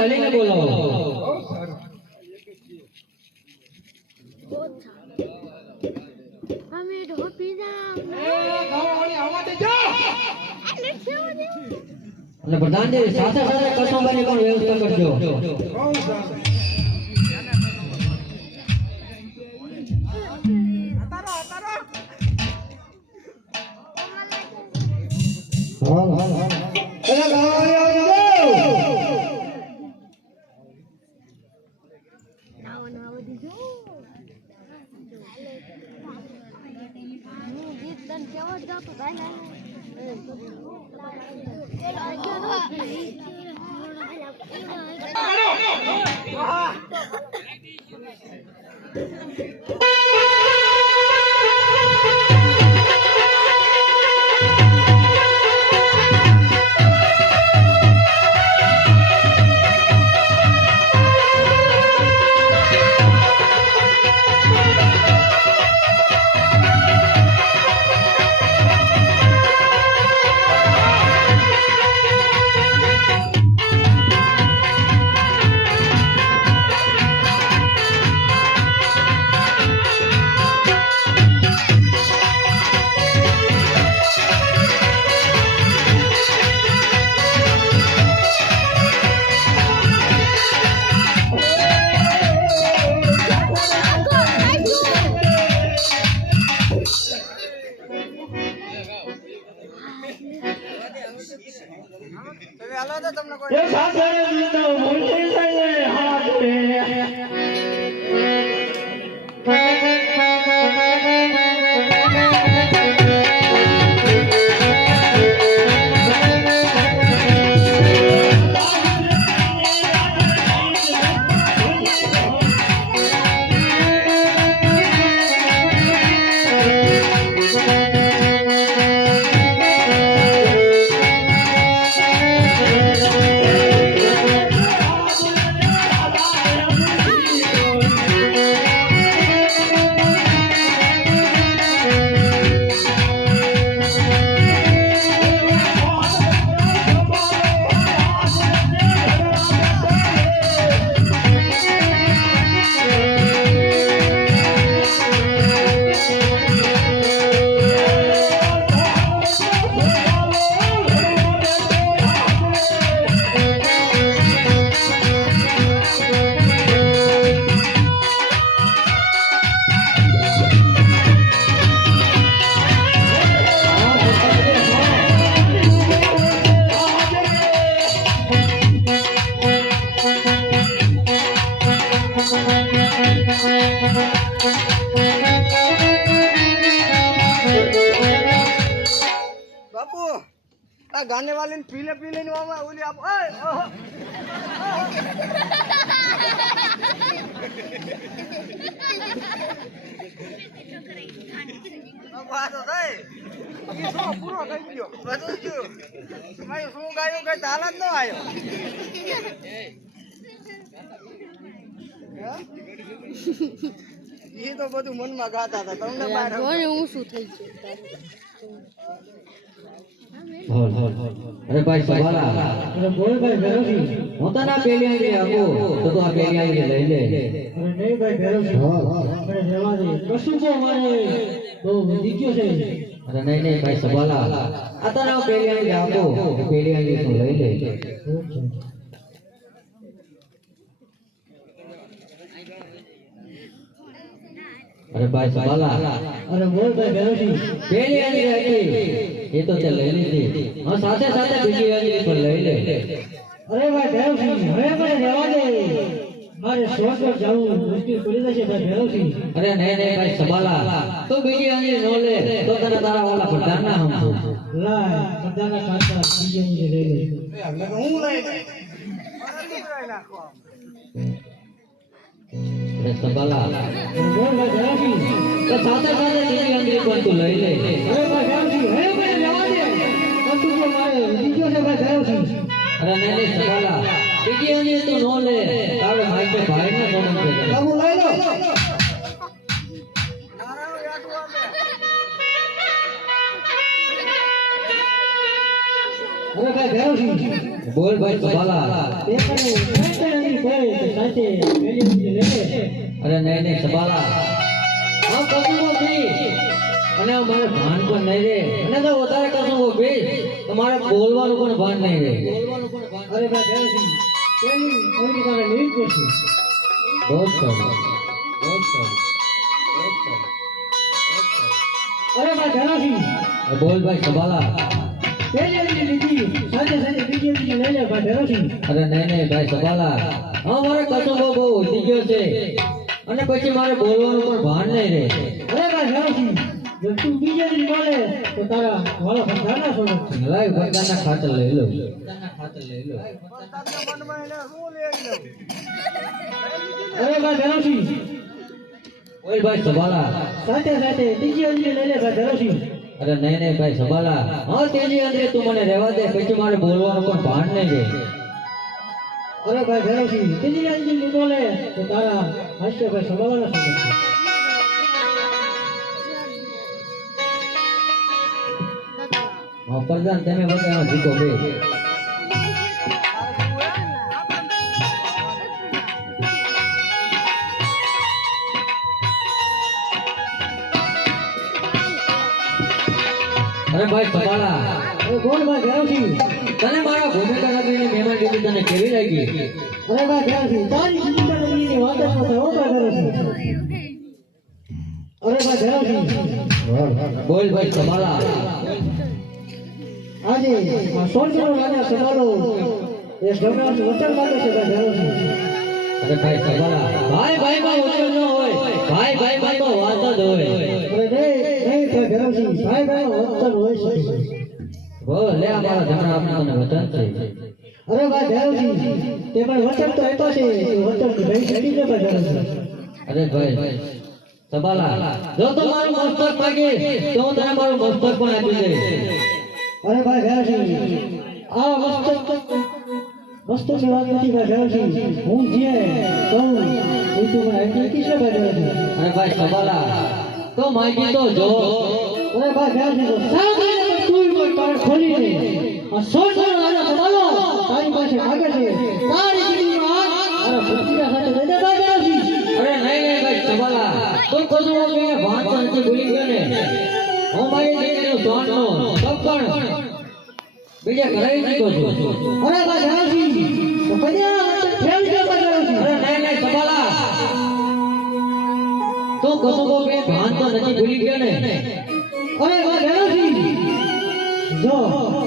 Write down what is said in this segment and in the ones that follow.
વાલીને બોલાવો. અમે ઢોપી જાવ અને પ્રધાનજી સાથે સાથે કસુંબાની પણ વ્યવસ્થા કરજો. હાલ હાલ હાલ એલા ગાવાની આવજો. નાવ દીજો હું ગીત તન કેવો જાતો ભાઈ એ સાથે તો મોટી થઈ હાથ बापू गाने वाले पीले पीले बोली आप पूरो कही गयो બધું જ મેં શું ગાયું કઈ તાલ જ ન આવ્યો એ તો બધું મનમાં ગાતા હતા તમને બહાર હું શું થઈ હોલ હોલ અરે ભાઈ સવાલા અરે બોલ ભાઈ ભેરવજી હું તો ના પેલી આવી આપો તો આ પેલી આવી લઈ લે. અરે નહીં ભાઈ ભેરવજી આપણે રહેવા દે કશું છે મારે બહુ દીક્યો છે. અરે નહીં નહીં ભાઈ સવાલા આ તો ના પેલી આવી આપો પેલી આવી તો લઈ લે. अरे भाई सवाला अरे बोल भाई बेरोशी पेली आनी रहती ये तो चल ले ली हां साथे साथे बीजी आनी पर ले ले. अरे भाई बेरोशी હવે મને રહેવા દે મારે સ્વર્ગ જાવું મુશ્કેલ પડી જશે ભાઈ બેરોशी. अरे नहीं नहीं भाई सवाला तो बीजी आनी नो ले तो तने तारा वाला प्रधान ना हम ला प्रधान का काटा बीजी आनी ले ले એટલે હું લઈ મારા દીકરા નાખો. अरे सवाला बोल भाई बेरोशी तो साथे साथे बीजी आनी पर तू ले ले. अरे भाई बेरोशी હવે મને રહેવા દે તો તું જો મારે બીજો છે ભાઈ બેરોशी. अरे नहीं नहीं सवाला बीजी आनी तू नो ले तारे भाई के भाई ना दोनों से बाबू ले लो. મારા યાદ આવે અરે ભાઈ ભેરવસિંહ બોલ ભાઈ સબાલા તે પણ સાચી કોઈ સાચે પેલી લે અરે નહીં નહીં સબાલા હા કસુંબો બી અને મારે ભાન પણ નહીં રે અને તો વધારે કસુંબો બી તમારે બોલવાનું પણ ભાન નહીં રે અરે ભાઈ ભેરવસિંહ પેલી કોઈ તારે નહીં પૂછું બહુ સારું અરે ભાઈ ભેરવસિંહ બોલ ભાઈ સબાલા પેલી લીધી સાચે સાચે બીજી લઈ લે ભાઈ ભેરવસિંહ અરે નહીં નહીં ભાઈ સબાલા હા મારે કસુંબો બહુ ઉઠી ગયો છે અને પછી મારે બોલવાનું પણ ભાન નહીં રે અરે ભાઈ ભેરવસિંહ જો તું બીજે દી બોલે તો તારા વાળો ભંગારના છોડો લાઈ ભંગારના ખાતર લઈ લો વરસાદના મનમાં એને શું લઈ લો અરે ભાઈ ભેરવસિંહ ઓય ભાઈ સબાલા સાચે સાચે બીજી અંજલી લઈ લે ભાઈ ભેરવસિંહ અરે નહીં નહીં ભાઈ સબાલા હા તેજી અંજલી તું મને રહેવા દે પછી મારે બોલવાનું પણ ભાન નહીં રે અરે ભાઈ ભેરવસિંહ તેજી અંજલી બોલે તો તારા હાસ્ય ભાઈ સબાલાના છોડો હા પ્રધાન તમે બધા જીતો બે અરે ભાઈ સબાલા અરે બોલ ભાઈ ભેરવસિંહ તને મારા ભૂમિકા નગરીની મહેમાનગીરી તને કેવી લાગી અરે ભાઈ ભેરવસિંહ તારી ભૂમિકા નગરીની વાત જ ન થાય હો ભાઈ ભેરવસિંહ અરે ભાઈ ભેરવસિંહ બોલ ભાઈ સબાલા આજે આ સોનનો રાજા સબાલો એ ગમરાજ વચન માંગે છે ભાઈ ભેરવસિંહ અરે ભાઈ સબાલા ભાઈ ભાઈ માં વચન ન હોય ભાઈ ભાઈ માં તો વાત જ હોય અરે નહીં ભાઈ ભેરવસિંહ ભાઈ ભાઈ માં વચન હોય છે બોલ લે અમારા જમણા આપને તને વચન છે અરે ભાઈ ભેરવસિંહ તે પણ વચન તો આપ્યા છે વચન તો ભાઈ છડી દે ભાઈ ભેરવસિંહ અરે ભાઈ સબાલા જો તો મારું મસ્તક માગે તો હું તને મારું મસ્તક પણ આપી દઈશ અરે ભાઈ ભેરવસિંહ આ મસ્તકની વાત નથી ભાઈ ભેરવસિંહ હું જે કહું એ તું મને આપી કીશે ભાઈ ભેરવસિંહ અરે ભાઈ સબાલા તો માગી તો જો અરે ભાઈ ભેરવસિંહ સામે તું કોઈ કાર ખોલી દે આ સોનો રાજા સબાલો તારી પાસે માગે છે તારી દીકરીમાં અરે ભૂતિકા સાથે દે દે ભાઈ ભેરવસિંહ અરે નહીં નહીં ભાઈ સબાલા તું કોનો કે વાત નથી ભૂલી ગયો ને હું મારી દીકરીનો સોનનો સપણ બીજા ઘરે જીતો છું અરે ભાઈ ભેરવસિંહ તો કન્યા ફેલ ગયો ભાઈ ભેરવસિંહ અરે નહીં નહીં સબાલા તું કોનો કે ભાન તો નથી ભૂલી ગયો ને અરે ભાઈ ભેરવસિંહ જો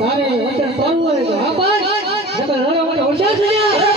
તારે વચન પાડવું હોય તો આ પાડ નકર લડવા માટે હોશિયાર થઈ જા